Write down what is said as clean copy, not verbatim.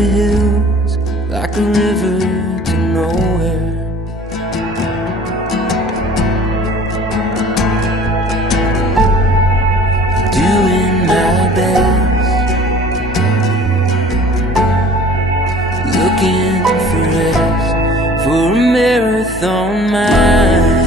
the hills like a river to nowhere. Doing my best, looking for rest, for a marathon mind.